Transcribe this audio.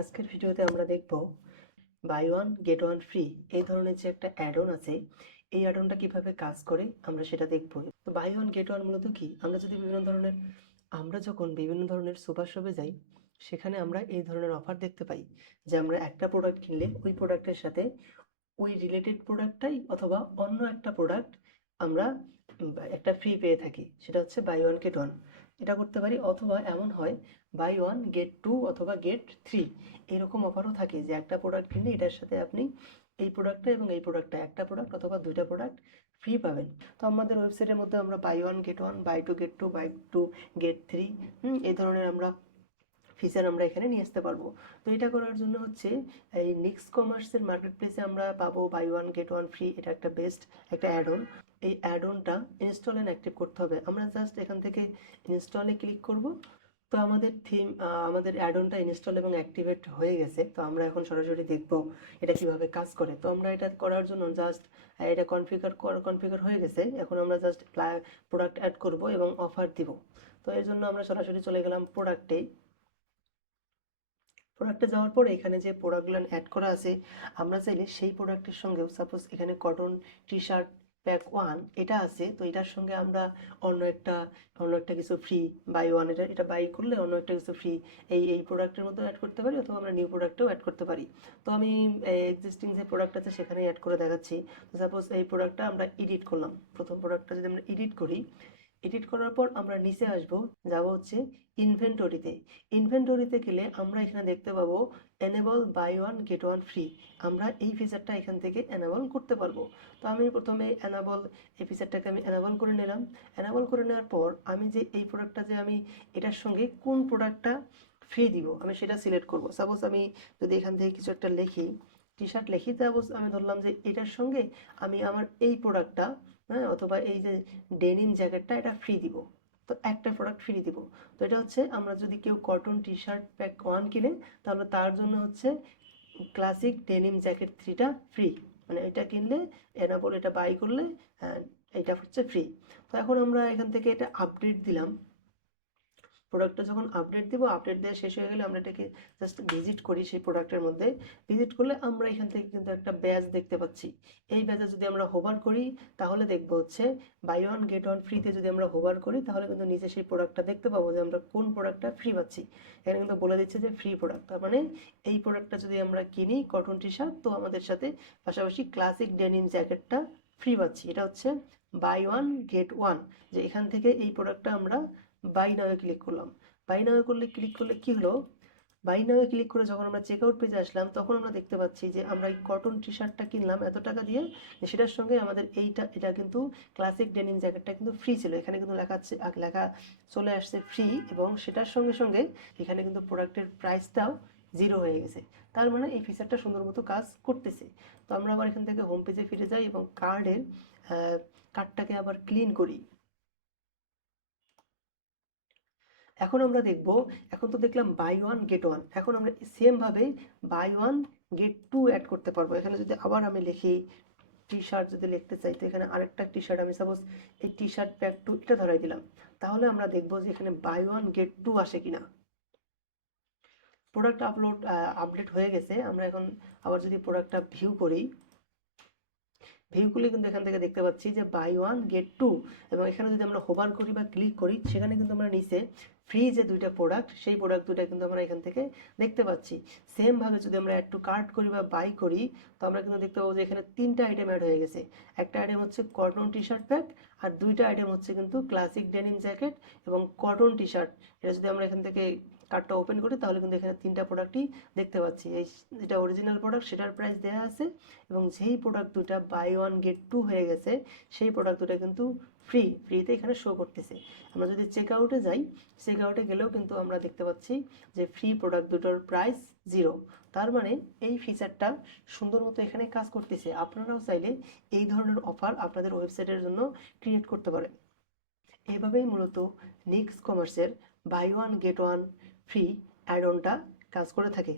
আজকের ভিডিওতে আমরা দেখব buy one get one free এই ধরনের যে একটা অ্যাড অন আছে, এই অ্যাড অনটা কীভাবে কাজ করে আমরা সেটা দেখব। তো বাই ওয়ান গেট ওয়ান মূলত কি, আমরা যখন বিভিন্ন ধরনের সুপার শপে যাই, সেখানে আমরা এই ধরনের অফার দেখতে পাই যে আমরা একটা প্রোডাক্ট কিনলে ওই প্রোডাক্টের সাথে ওই রিলেটেড প্রোডাক্টটাই অথবা অন্য একটা প্রোডাক্ট আমরা একটা ফ্রি পেয়ে থাকি। সেটা হচ্ছে বাই ওয়ান গেট ওয়ান। এটা করতে পারি, অথবা এমন হয় বাই ওয়ান গেট টু অথবা গেট থ্রি, এরকম অফারও থাকে যে একটা প্রোডাক্ট কিনলে এটার সাথে আপনি এই প্রোডাক্টটা এবং এই প্রোডাক্টটা, একটা প্রোডাক্ট অথবা দুইটা প্রোডাক্ট ফ্রি পাবেন। তো আমাদের ওয়েবসাইটের মধ্যে আমরা buy one get one, buy two get two, buy two get three, এই ধরনের আমরা ফিচার আমরা এখানে নিয়ে আসতে পারবো। তো এটা করার জন্য হচ্ছে এই নিক্স কমার্সের মার্কেট প্লেসে আমরা পাবো buy one get one free. এটা একটা বেস্ট একটা অ্যাড অন। এই অ্যাড অনটা ইনস্টল অ্যান্ড অ্যাক্টিভ করতে হবে। আমরা জাস্ট এখান থেকে ইনস্টলে ক্লিক করব। তো আমাদের অ্যাড অনটা ইনস্টল এবং অ্যাক্টিভেট হয়ে গেছে। তো আমরা এখন সরাসরি দেখব এটা কিভাবে কাজ করে। তো আমরা এটা করার জন্য জাস্ট এটা কনফিগার হয়ে গেছে। এখন আমরা জাস্ট প্রোডাক্ট অ্যাড করব এবং অফার দিব। তো এর জন্য আমরা সরাসরি চলে গেলাম প্রোডাক্টে। প্রোডাক্টে যাওয়ার পরে এখানে যে প্রোডাক্টগুলো অ্যাড করা আছে, আমরা চাইলে সেই প্রোডাক্টের সঙ্গেও, সাপোজ এখানে cotton T shirt pack one এটা আছে, তো এটার সঙ্গে আমরা অন্য একটা কিছু ফ্রি, বাই ওয়ান, এটা বাই করলে অন্য একটা কিছু ফ্রি এই প্রোডাক্টের মধ্যে অ্যাড করতে পারি, অথবা আমরা নিউ প্রোডাক্টেও অ্যাড করতে পারি। তো আমি এক্সিস্টিং যে প্রোডাক্ট আছে সেখানেই অ্যাড করে দেখাচ্ছি। তো সাপোজ এই প্রোডাক্টটা আমরা এডিট করলাম। প্রথম প্রোডাক্টটা যদি আমরা এডিট করি, এডিট করার পর আমরা নিচে আসবো, যাব হচ্ছে ইনভেন্টরিতে। ইনভেন্টরিতে গেলে আমরা এখানে দেখতে পাবো enable buy one get one free. আমরা এই ফিচারটা এখান থেকে এনেবল করতে পারবো। তো আমি প্রথমে এই ফিচারটাকে আমি এনেবল করে নিলাম। এনেবল করে নেওয়ার পর আমি যে এই প্রোডাক্টটা যে আমি এটার সঙ্গে কোন প্রোডাক্টটা ফ্রি দিব আমি সেটা সিলেক্ট করব। সাপোজ আমি যদি এখান থেকে কিছু একটা লিখি, টি শার্ট লিখি, সাপোজ আমি ধরলাম যে এটার সঙ্গে আমি আমার এই প্রোডাক্টটা, হ্যাঁ, অথবা এই যে ডেনিম জ্যাকেটটা, এটা ফ্রি দিব। তো একটা প্রোডাক্ট ফ্রি দিব। তো এটা হচ্ছে আমরা যদি কেউ cotton T shirt pack one কিনে, তাহলে তার জন্য হচ্ছে ক্লাসিক ডেনিম জ্যাকেট থ্রিটা ফ্রি। মানে এটা কিনলে, এটা বাই করলে, হ্যাঁ, এটা হচ্ছে ফ্রি। তো এখন আমরা এখান থেকে এটা আপডেট দিলাম। প্রোডাক্টটা যখন আপডেট দিব, আপডেট দেওয়া শেষ হয়ে গেলে আমরা এটাকে জাস্ট ভিজিট করি। সেই প্রোডাক্টের মধ্যে ভিজিট করলে আমরা এখান থেকে কিন্তু একটা ব্যাজ দেখতে পাচ্ছি। এই ব্যাজে যদি আমরা হোভার করি, তাহলে দেখবো হচ্ছে বাই ওয়ান গেট ওয়ান ফ্রিতে যদি আমরা হোভার করি, তাহলে কিন্তু নিচে সেই প্রোডাক্টটা দেখতে পাবো যে আমরা কোন প্রোডাক্টটা ফ্রি পাচ্ছি। এখানে কিন্তু বলে দিচ্ছে যে ফ্রি প্রোডাক্ট। তার মানে এই প্রোডাক্টটা যদি আমরা কিনি, কটন টি শার্ট, তো আমাদের সাথে পাশাপাশি ক্লাসিক ডেনিম জ্যাকেটটা ফ্রি পাচ্ছি। এটা হচ্ছে বাই ওয়ান গেট ওয়ান। যে এখান থেকে এই প্রোডাক্টটা আমরা বাই নাওয়ে ক্লিক করলাম। বাই নাওয়ে ক্লিক করলে কি হলো, বাই নাওয়ে ক্লিক করে যখন আমরা চেক আউট পেজে আসলাম, তখন আমরা দেখতে পাচ্ছি যে আমরা এই কটন টি শার্টটা কিনলাম এত টাকা দিয়ে, সেটার সঙ্গে আমাদের এটা কিন্তু ক্লাসিক ডেনিম জ্যাকেটটা কিন্তু ফ্রি ছিল। এখানে কিন্তু লেখা চলে আসছে ফ্রি, এবং সেটার সঙ্গে সঙ্গে এখানে কিন্তু প্রোডাক্টের প্রাইসটাও জিরো হয়ে গেছে। তার মানে এই ফিচারটা সুন্দর মতো কাজ করতেছে। তো আমরা আবার এখান থেকে হোম পেজে ফিরে যাই এবং কার্ডটাকে আবার ক্লিন করি। এখন আমরা দেখব, এখন তো দেখলাম বাই ওয়ান গেট ওয়ান, এখন আমরা সেমভাবে buy one get two add করতে পারবো। এখানে যদি আবার আমি লিখি টি শার্ট, যদি লিখতে চাই, তো এখানে আরেকটা টি শার্ট, আমি সাপোজ এই টি শার্ট প্যাক টু এটা ধরাই দিলাম। তাহলে আমরা দেখবো যে এখানে বাই ওয়ান গেট টু আসে কিনা। প্রোডাক্ট আপডেট হয়ে গেছে। আমরা এখন আবার যদি প্রোডাক্টটা ভিউ করি, ভিউগুলি কিন্তু এখান থেকে দেখতে পাচ্ছি যে বাই ওয়ান গেট টু। এবং এখানে যদি আমরা হোভার করি বা ক্লিক করি, সেখানে কিন্তু আমরা নিচে ফ্রি যে দুইটা প্রোডাক্ট, সেই প্রোডাক্ট দুইটা কিন্তু আমরা এখান থেকে দেখতে পাচ্ছি। সেমভাবে যদি আমরা অ্যাড টু কার্ট করি বা বাই করি, তো আমরা কিন্তু দেখতে পাবো যে এখানে তিনটা আইটেম অ্যাড হয়ে গেছে। একটা আইটেম হচ্ছে কটন টি শার্ট প্যাক, আর দুইটা আইটেম হচ্ছে কিন্তু ক্লাসিক ডেনিম জ্যাকেট এবং কটন টি শার্ট। এটা যদি আমরা এখান থেকে কার্ডটা ওপেন করি, তাহলে কিন্তু এখানে তিনটা প্রোডাক্টই দেখতে পাচ্ছি। যেটা অরিজিনাল প্রোডাক্ট সেটার প্রাইস দেওয়া আছে, এবং যেই প্রোডাক্ট দুটা বাই ওয়ান গেট টু হয়ে গেছে, সেই প্রোডাক্ট দুটা কিন্তু ফ্রিতে এখানে শো করতেছে। আমরা যদি চেক আউটে যাই, চেক আউটে গেলেও কিন্তু আমরা দেখতে পাচ্ছি যে ফ্রি প্রোডাক্ট দুটোর প্রাইস জিরো। তার মানে এই ফিচারটা সুন্দর মতো এখানে কাজ করতেছে। আপনারাও চাইলে এই ধরনের অফার আপনাদের ওয়েবসাইটের জন্য ক্রিয়েট করতে পারেন। এভাবেই মূলত নিক্স কমার্সের buy one get one free ad অনটা কাজ করে থাকে।